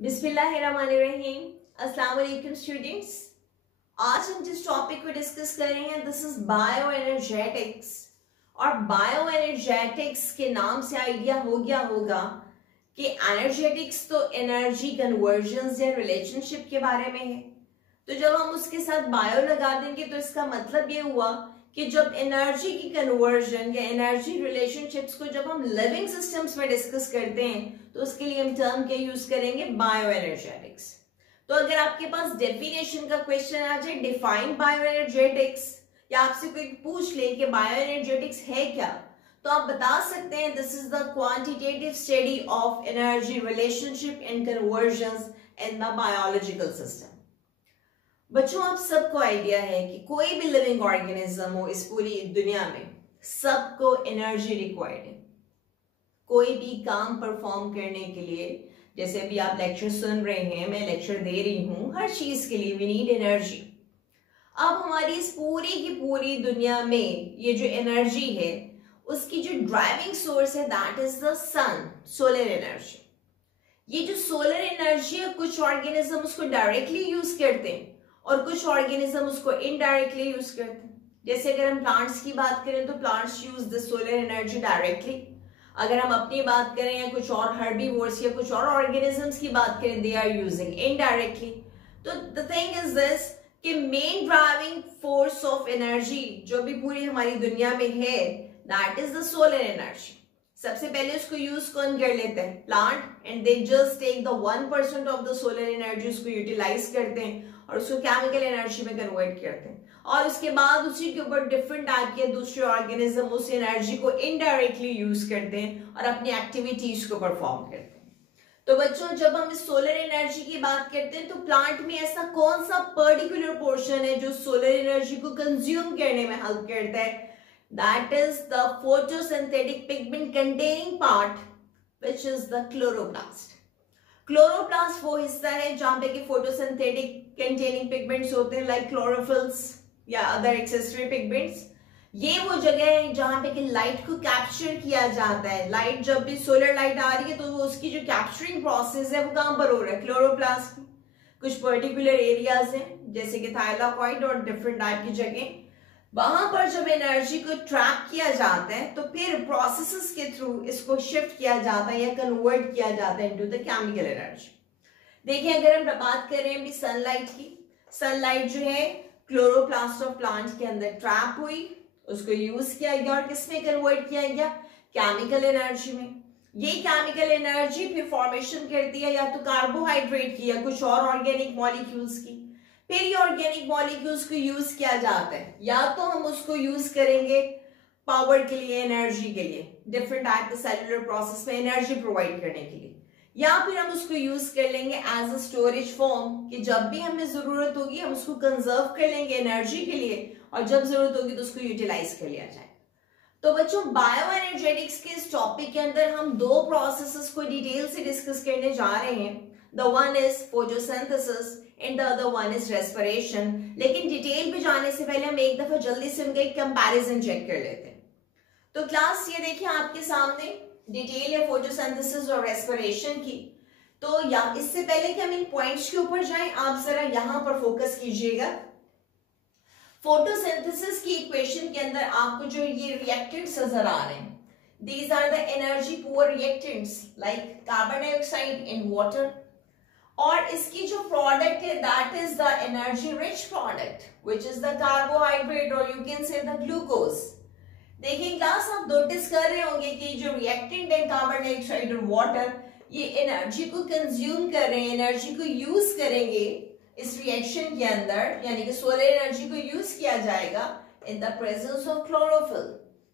बिस्मिल्लाहिर्रहमानिर्रहीम। अस्सलाम वालेकुम स्टूडेंट्स। आज हम जिस टॉपिक को डिस्कस कर रहे हैं दिस इज बायो एनर्जेटिक्स। और बायो एनर्जेटिक्स के नाम से आइडिया हो गया होगा कि एनर्जेटिक्स तो एनर्जी कन्वर्जन या रिलेशनशिप के बारे में है। तो जब हम उसके साथ बायो लगा देंगे तो इसका मतलब ये हुआ कि जब एनर्जी की कन्वर्जन या एनर्जी रिलेशनशिप्स को जब हम लिविंग सिस्टम्स में डिस्कस करते हैं तो उसके लिए हम टर्म क्या यूज करेंगे, बायो एनर्जेटिक्स। तो अगर आपके पास डेफिनेशन का क्वेश्चन आ जाए डिफाइन बायो एनर्जेटिक्स, या आपसे कोई पूछ ले कि बायो एनर्जेटिक्स है क्या, तो आप बता सकते हैं this is the quantitative study of energy relationship and convergence in the biological system. बच्चों, आप सबको आइडिया है कि कोई भी लिविंग ऑर्गेनिज्म हो इस पूरी दुनिया में सबको एनर्जी रिक्वायर्ड है कोई भी काम परफॉर्म करने के लिए। जैसे अभी आप लेक्चर सुन रहे हैं, मैं लेक्चर दे रही हूं, हर चीज के लिए वी नीड एनर्जी। अब हमारी इस पूरी की पूरी दुनिया में ये जो एनर्जी है उसकी जो ड्राइविंग सोर्स है that is the sun, solar energy. ये जो सोलर एनर्जी है कुछ ऑर्गेनिज्म उसको डायरेक्टली यूज करते हैं और कुछ ऑर्गेनिज्म उसको इनडायरेक्टली यूज करते हैं। जैसे अगर हम प्लांट्स की बात करें तो plants use the solar energy directly. अगर हम अपनी बात करें या कुछ और हर्बीवोर्स या कुछ और ऑर्गेनिजम्स की बात करें दे आर यूजिंग इनडायरेक्टली। तो द थिंग इज दिस कि main driving force of energy जो भी पूरी हमारी दुनिया में है that is the solar energy. सबसे पहले उसको यूज कौन कर लेते हैं, plant, and they just take the 1% of the solar energy, उसको यूटिलाइज करते हैं और उसको केमिकल एनर्जी में कन्वर्ट करते हैं। और उसके बाद उसी के ऊपर डिफरेंट टाइप के दूसरे ऑर्गेनिज्म उस एनर्जी को इनडायरेक्टली यूज करते हैं और अपनी एक्टिविटीज को परफॉर्म करते हैं। तो बच्चों, जब हम इस सोलर एनर्जी की बात करते हैं तो प्लांट में ऐसा कौन सा पर्टिकुलर पोर्शन है जो सोलर एनर्जी को कंज्यूम करने में हेल्प करता है, that is the photosynthetic pigment containing part which is the chloroplast. Chloroplast वो हिस्सा है जहां पे कि फोटोसिंथेटिक कंटेनिंग पिगमेंट्स होते हैं लाइक क्लोरोफिल्स या अदर एक्सेसरी पिगमेंट्स। ये वो जगह है जहां पे कि लाइट को कैप्चर किया जाता है। लाइट जब भी सोलर लाइट आ रही है तो वो उसकी जो कैप्चरिंग प्रोसेस है वो कहां पर हो रहा है, क्लोरोप्लास्ट में। कुछ पर्टिकुलर एरियाज हैं जैसे कि थाइलाकॉइड और डिफरेंट टाइप की जगह, वहां पर जब एनर्जी को ट्रैप किया जाता है तो फिर प्रोसेसेस के थ्रू इसको शिफ्ट किया जाता है या कन्वर्ट किया जाता है इनटू द केमिकल एनर्जी। देखिए, अगर हम बात कर रहे हैं अभी सनलाइट की, सनलाइट जो है क्लोरोप्लास्ट ऑफ प्लांट के अंदर ट्रैप हुई, उसको यूज किया गया और किसमें कन्वर्ट किया गया, केमिकल एनर्जी में। ये केमिकल एनर्जी फिर फॉर्मेशन करती है या तो कार्बोहाइड्रेट की या कुछ और ऑर्गेनिक मॉलिक्यूल्स की। फिर ये ऑर्गेनिक मॉलिक्यूल्स को यूज किया जाता है, या तो हम उसको यूज करेंगे पावर के लिए, एनर्जी के लिए, डिफरेंट टाइप के सेलुलर प्रोसेस में एनर्जी प्रोवाइड करने के लिए, या फिर हम उसको यूज कर लेंगे एज अ स्टोरेज फॉर्म कि जब भी हमें जरूरत होगी हम उसको कंजर्व कर लेंगे एनर्जी के लिए और जब जरूरत होगी तो उसको यूटिलाइज कर लिया जाए। तो बच्चों, बायो एनर्जेटिक्स के इस टॉपिक के अंदर हम दो प्रोसेसेस को डिटेल से डिस्कस करने जा रहे हैं। The one is photosynthesis and the other one is respiration. लेकिन डिटेल पे जाने से पहले हम एक दफा जल्दी से उनका एक कंपैरिजन चेक कर लेते हैं। तो क्लास ये देखिए आपके सामने डिटेल है फोटोसिंथेसिस और रेस्पिरेशन की। तो या इससे पहले कि हम इन पॉइंट्स के ऊपर जाएं, आप जरा यहां पर फोकस कीजिएगा। फोटोसिंथेसिस की इक्वेशन के अंदर आपको जो ये रिएक्टेंट्स नजर आ रहे हैं, these are the energy poor reactants like carbon dioxide and water. और इसकी जो प्रोडक्ट है that is the energy rich product which is the carbohydrate और you can say the glucose. देखिए क्लास, आप नोटिस कर रहे होंगे कि जो रिएक्टेंट है कार्बन डाइऑक्साइड और वाटर, ये एनर्जी को कंज्यूम कर रहे हैं, एनर्जी को यूज करेंगे इस रिएक्शन के अंदर, यानी कि सोलर एनर्जी को यूज किया जाएगा in the presence of chlorophyll.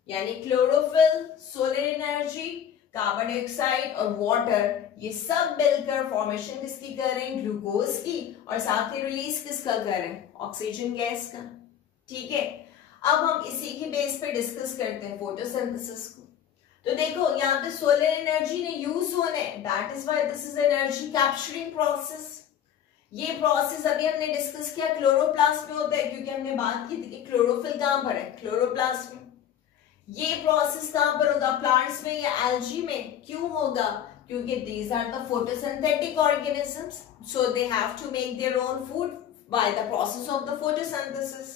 यानी chlorophyll, solar energy, carbon dioxide और वाटर, ये सब मिलकर फॉर्मेशन किसकी कर रहे हैं, ग्लूकोज की, और साथ ही रिलीज किसका कर रहे हैं, ऑक्सीजन गैस का। ठीक है, अब हम इसी के बेस पे डिस्कस करते हैं फोटोसिंथेसिस को। तो देखो यहाँ पे सोलर एनर्जी ने यूज होना है, that is why this is energy capturing process. ये प्रोसेस अभी हमने डिस्कस किया क्लोरोप्लास्ट में होता है, क्योंकि हमने बात की थी कि क्लोरोफिल कहां पर है, क्लोरोप्लास्ट में। ये प्रोसेस कहां पर होगा, प्लांट्स में या एल्गी में। क्यों होगा, क्योंकि these are the photosynthetic organisms, so they have to make their own food by the process of the photosynthesis.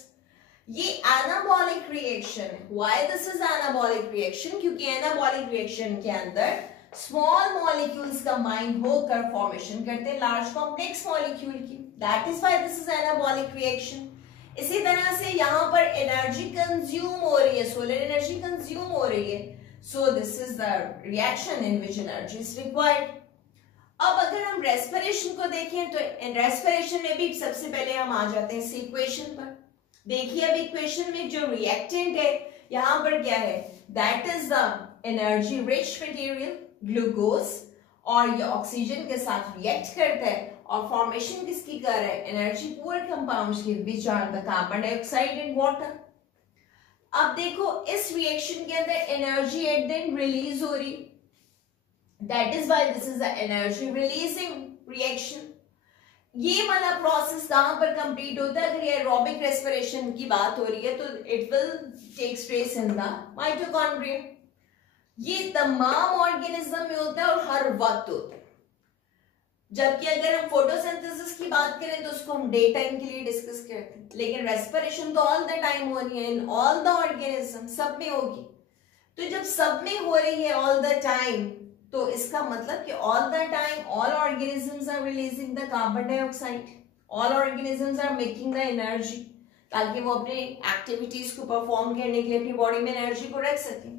ये anabolic reaction है. Why this is anabolic reaction? क्योंकि anabolic reaction के अंदर small molecules combine होकर formation करते हैं large complex molecule की. That is why this is anabolic reaction. इसी तरह से यहाँ पर एनर्जी कंज्यूम हो रही है, सोलर एनर्जी कंज्यूम हो रही है, so this is the reaction in which energy is required. अब अगर हम रेस्पिरेशन को देखें तो रेस्पिरेशन में भी सबसे पहले हम आ जाते हैं इस इक्वेशन पर. देखिए अब इक्वेशन में जो रिएक्टेंट है यहाँ पर क्या है, that is the energy rich material glucose, और ये ऑक्सीजन के साथ रिएक्ट करता है और फॉर्मेशन किसकी कर रहा है, एनर्जी पुअर कंपाउंड्स की, which are the carbon dioxide and water. अब देखो इस रिएक्शन के अंदर energy at the end release हो रही, that is why this is the energy releasing reaction. ये वाला प्रोसेस कहां पर कंप्लीट होता है, अगर ये एरोबिक रेस्पिरेशन की बात हो रही है तो it will take place in the mitochondria. ये तमाम ऑर्गेनिज्म में होता है और हर वक्त होता है. जबकि अगर हम फोटोसिंथेसिस की बात करें तो उसको हम डे टाइम के लिए डिस्कस करते हैं, लेकिन रेस्पिरेशन तो ऑल द टाइम हो रही है इन ऑल द ऑर्गेनिज्म, सब में होगी. तो जब सब में हो रही है ऑल द टाइम, तो इसका मतलब कि all the time all organisms are releasing the carbon dioxide, all organisms are making the energy, ताकि वो अपने एक्टिविटीज को परफॉर्म करने के लिए अपनी बॉडी में एनर्जी को रख सकें.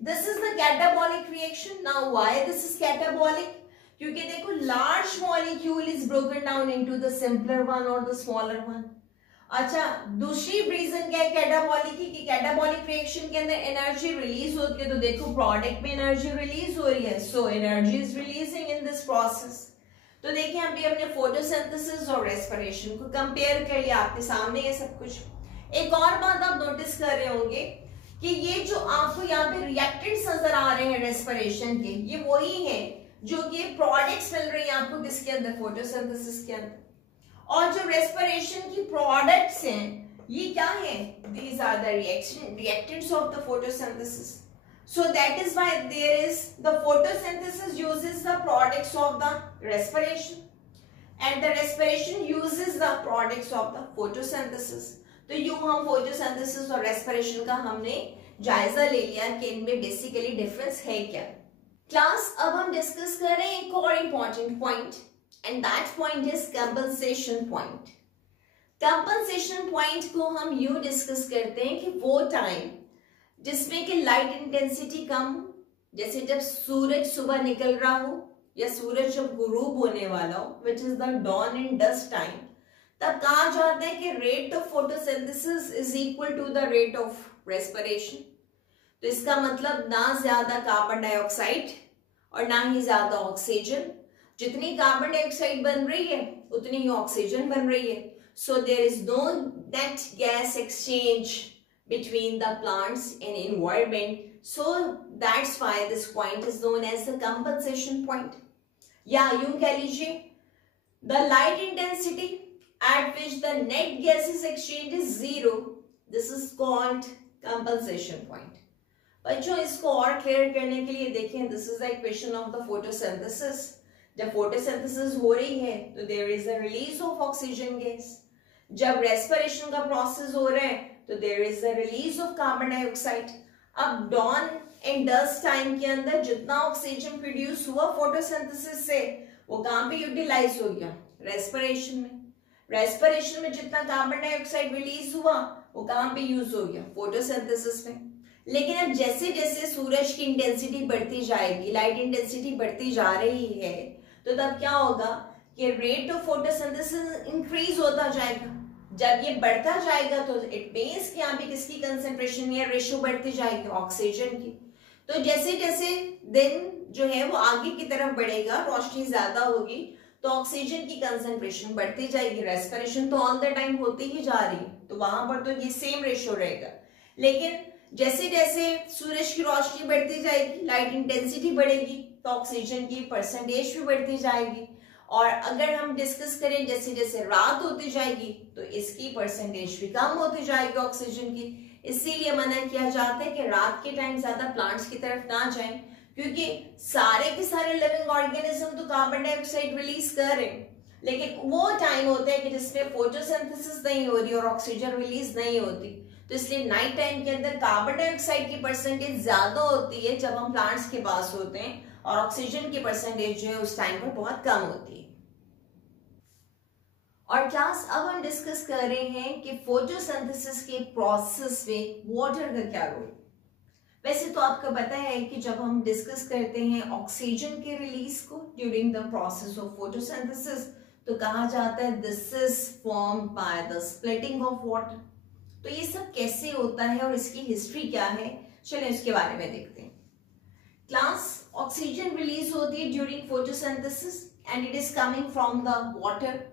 This is the catabolic reaction. Now why this is catabolic, क्योंकि देखो large molecule is broken down into the simpler one और द स्मॉलर वन. अच्छा, दूसरी रीजन क्या है कैटाबॉलिक की, कि कैटाबॉलिक रिएक्शन के अंदर एनर्जी रिलीज होती है, तो देखो प्रोडक्ट में एनर्जी रिलीज हो रही है, so energy is releasing in this process. तो देखिए अभी हमने फोटोसिंथेसिस और रेस्पिरेशन को कंपेयर कर लिया, आपके सामने ये सब कुछ. एक और बात आप नोटिस कर रहे होंगे कि ये जो आपको यहाँ पे रिएक्टेंट्स नजर आ रहे हैं रेस्पिरेशन के, ये वही है जो कि प्रोडक्ट्स मिल रही है आपको किसके अंदर, फोटोसिंथेसिस के अंदर. और जो रेस्पिरेशन की प्रोडक्ट्स हैं ये क्या है, these are the reactants of the photosynthesis. So that is why there is the photosynthesis uses the products of the respiration and the respiration uses the products of the photosynthesis. तो यूं हम photosynthesis और respiration का हमने जायजा ले लिया कि इनमें बेसिकली डिफरेंस है क्या. क्लास अब हम डिस्कस कर रहे हैं एक और important point, and that point is compensation point. Compensation point को हम यूं डिस्कस करते हैं कि वो टाइम जिसमें कि लाइट इंटेंसिटी कम हो, जैसे जब सूरज सुबह निकल रहा हो या सूरज जब गुरूब होने वाला हो, which is the dawn and dusk time, तब कहा जाता है कि rate of photosynthesis is equal to the rate of respiration. तो इसका मतलब ना ज्यादा कार्बन डाइऑक्साइड और ना ही ज्यादा ऑक्सीजन. जितनी कार्बन डाइऑक्साइड बन रही है उतनी ही ऑक्सीजन बन रही है. So there is no net gas exchange between the plants and environment. So that's why this point is known as the compensation point. या यूं कह लीजिए the light intensity at which the net gases exchange is zero, this is called compensation point. बच्चों इसको और clear करने के लिए देखें, this is the equation of the photosynthesis. जब photosynthesis हो रही है तो there is a release of oxygen gas. जब respiration का process हो रहा है तो there is a release of carbon dioxide. अब dawn and dusk time के अंदर जितना ऑक्सीजन प्रोड्यूस हुआ photosynthesis से, वो कहाँ पे यूटिलाइज हो गया, रेस्पिरेशन में. रेस्पिरेशन में जितना कार्बन डाइऑक्साइड रिलीज हुआ वो कहां पे यूज हो गया, फोटोसिंथेसिस में. लेकिन अब जैसे जैसे सूरज की इंटेंसिटी बढ़ती जाएगी, लाइट इंटेंसिटी बढ़ती जा रही है, तो तब क्या होगा कि रेट ऑफ फोटोसिंथेसिस इंक्रीज होता जाएगा. जब ये बढ़ता जाएगा तो इट मींस कि यहाँ पे किसकी कंसेंट्रेशन या रेशियो बढ़ती जाएगी, ऑक्सीजन की. तो जैसे जैसे दिन जो है वो आगे की तरफ बढ़ेगा, रोशनी ज्यादा होगी, तो ऑक्सीजन की कंसंट्रेशन बढ़ती जाएगी. रेस्पिरेशन तो ऑल द टाइम होती ही जा रही है, तो वहां पर तो ये सेम रेशियो रहेगा. लेकिन जैसे जैसे सूरज की रोशनी बढ़ती जाएगी, लाइट इंटेंसिटी बढ़ेगी, तो ऑक्सीजन की परसेंटेज भी बढ़ती जाएगी. और अगर हम डिस्कस करें जैसे जैसे रात होती जाएगी तो इसकी परसेंटेज भी कम होती जाएगी ऑक्सीजन की. इसीलिए मना किया जाता है कि रात के टाइम ज्यादा प्लांट्स की तरफ ना जाएं, क्योंकि सारे के सारे लिविंग ऑर्गेनिज्म तो कार्बन डाइऑक्साइड रिलीज कर रहे हैं, लेकिन वो टाइम होता है कि जिसमें फोटोसिंथेसिस नहीं हो रही और ऑक्सीजन रिलीज नहीं होती। तो इसलिए नाइट टाइम के अंदर कार्बन डाइऑक्साइड की परसेंटेज ज्यादा होती है जब हम प्लांट्स के पास होते हैं, और ऑक्सीजन की परसेंटेज जो है उस टाइम पर बहुत कम होती है। और क्लास अब हम डिस्कस कर रहे हैं कि फोटोसिंथेसिस के प्रोसेस में वाटर का क्या रोल। वैसे तो आपको पता है कि जब हम डिस्कस करते हैं ऑक्सीजन के रिलीज को during the process of photosynthesis, तो कहा जाता है this is formed by the splitting of water. तो ये सब कैसे होता है और इसकी हिस्ट्री क्या है, चलिए इसके बारे में देखते हैं। क्लास, ऑक्सीजन रिलीज होती है during photosynthesis and it is coming from the water.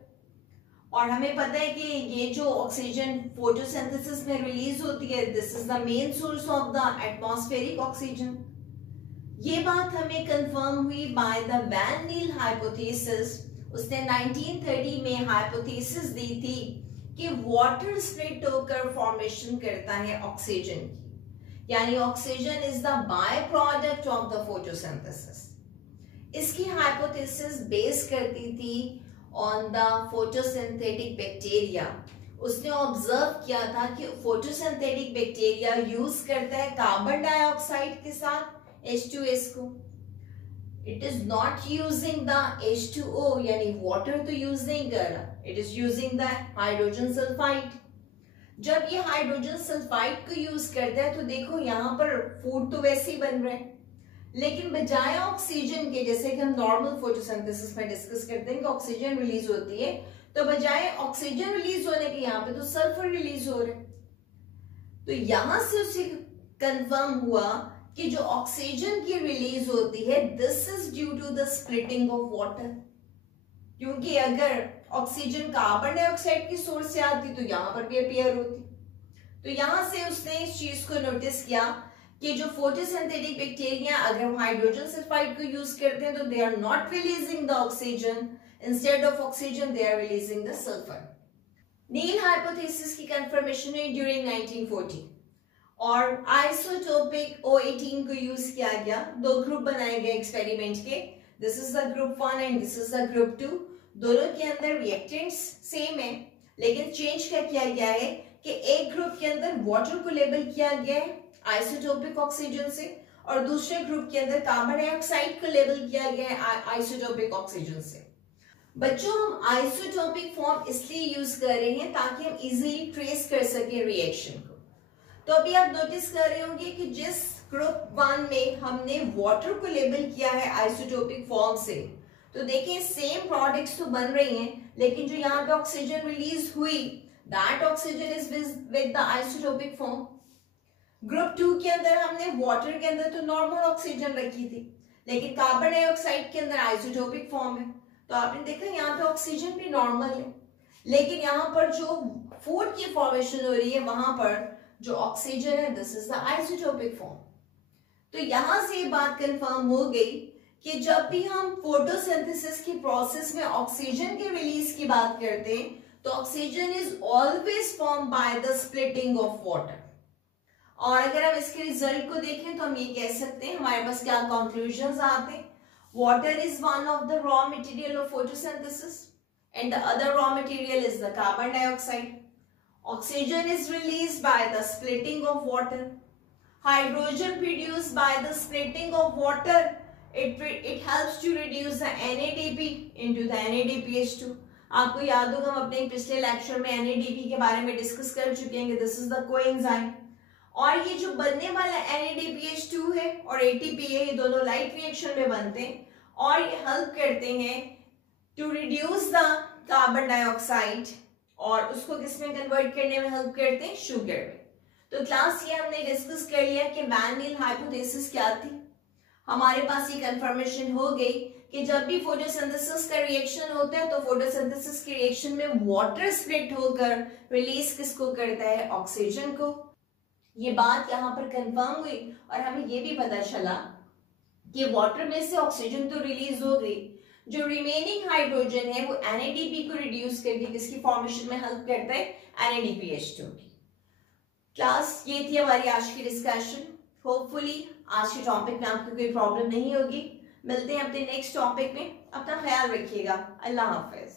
और हमें पता है कि ये जो ऑक्सीजन फोटोसिंथेसिस में रिलीज होती है, this is the main source of the atmospheric oxygen. ये बात हमें कंफर्म हुई by the Van Niel hypothesis. उसने 1930 में हाइपोथेसिस दी थी कि वाटर स्प्लिट होकर फॉर्मेशन करता है ऑक्सीजन की, यानी oxygen is the by product of the photosynthesis. इसकी हाइपोथेसिस बेस करती थी ऑन द फोटोसिंथेटिक बैक्टीरिया। उसने ऑब्जर्व किया था कि फोटोसिंथेटिक बैक्टीरिया यूज करता है कार्बन डाइऑक्साइड के साथ H2S को। It is not using the H2O, यानी वाटर तो यूज नहीं कर रहा, it is using the hydrogen sulphide. जब ये हाइड्रोजन सल्फाइड को यूज करता है तो देखो यहाँ पर फूड तो वैसे ही बन रहा है, लेकिन बजाय ऑक्सीजन के, जैसे कि हम नॉर्मल फोटोसिंथेसिस में डिस्कस करते हैं कि ऑक्सीजन रिलीज होती है, तो बजाय ऑक्सीजन रिलीज होने के यहाँ पे तो सल्फर रिलीज हो रहा है। तो यहां से उसे कंफर्म हुआ कि जो ऑक्सीजन की रिलीज होती है this is due to the splitting of water. क्योंकि अगर ऑक्सीजन कार्बन डाइऑक्साइड की सोर्स से आती तो यहां पर भी अपीयर होती। तो यहां से उसने इस चीज को नोटिस किया कि जो फोटोसिंथेटिक बैक्टीरिया अगर हम हाइड्रोजन सल्फाइड को यूज करते हैं तो they are not releasing the oxygen, instead of oxygen they are releasing the sulphur. Niel hypothesis की कंफर्मेशन हुई ड्यूरिंग 1940 और आइसोटोपिक O18 को यूज किया गया। दो ग्रुप बनाए गए एक्सपेरिमेंट के, this is the group 1 and this is the group 2। दोनों के अंदर रिएक्टेंट्स सेम है, लेकिन चेंज क्या किया गया है कि एक ग्रुप के अंदर वाटर को लेबल किया गया है आइसोटोपिक ऑक्सीजन से, और दूसरे ग्रुप के अंदर कार्बन डाइऑक्साइड को लेबल किया गया है आइसोटोपिक ऑक्सीजन से। बच्चों, हम आइसोटोपिक फॉर्म इसलिए यूज कर रहे हैं ताकि हम इजीली ट्रेस कर सके रिएक्शन को। तो अभी आप नोटिस कर रहे होंगे कि जिस ग्रुप 1 में हमने वाटर को लेबल किया है आइसोटोपिक फॉर्म से, तो देखिए सेम प्रोडक्ट्स तो बन रही हैं, लेकिन जो यहाँ पे ऑक्सीजन रिलीज हुई that oxygen is with the isotopic form. Group 2 के अंदर हमने वाटर के अंदर तो नॉर्मल ऑक्सीजन रखी थी, लेकिन कार्बन डाइऑक्साइड के अंदर आइसोटोपिक फॉर्म है। तो आपने देखा यहाँ पे ऑक्सीजन भी नॉर्मल है, लेकिन यहाँ पर जो फूड की फॉर्मेशन हो रही है वहां पर जो ऑक्सीजन है this is the isotopic form. तो यहां से ये बात कंफर्म हो गई कि जब भी हम फोटोसिंथेसिस की प्रोसेस में ऑक्सीजन के रिलीज की बात करते हैं तो oxygen is always form by the splitting of water. और अगर हम इसके रिजल्ट को देखें तो हम ये कह सकते हैं, हमारे पास क्या कंक्लूजन्स आते हैं। Water is one of the raw material of photosynthesis and the other raw material is the carbon dioxide. Oxygen is released by the splitting of water. Hydrogen produced by the splitting of water. It helps to reduce the NADP into the NADPH2. आपको याद होगा हम अपने पिछले lecture में NADP के बारे में डिस्कस कर चुके हैं कि दिस इज द कोएंजाइम। और ये जो बनने वाला NADPH2 है और ATP है, ये दोनों लाइट रिएक्शन में बनते हैं और ये हेल्प करते हैं to reduce the carbon dioxide और उसको किसमें कन्वर्ट करने में हेल्प करते हैं, शुगर में। तो क्लास ये हमने डिस्कस कर लिया कि वैन नील हाइपोथेसिस क्या थी। हमारे पास ये कंफर्मेशन हो गई कि जब भी फोटोसिंथेसिस का रिएक्शन होता है तो फोटोसिंथेसिस के रिएक्शन में वाटर स्प्लिट होकर रिलीज किसको करता है, ऑक्सीजन को। ये बात यहाँ पर कंफर्म हुई और हमें ये भी पता चला कि वाटर में से ऑक्सीजन तो रिलीज हो गई, जो रिमेनिंग हाइड्रोजन है वो NADP को रिड्यूस करके किसकी फॉर्मेशन में हेल्प करता है, NADPH2 की। क्लास ये थी हमारी आज की डिस्कशन। होपफुली आज के टॉपिक में आपको कोई प्रॉब्लम नहीं होगी। मिलते हैं अपने नेक्स्ट टॉपिक में, अपना ख्याल रखिएगा। अल्लाह हाफिज।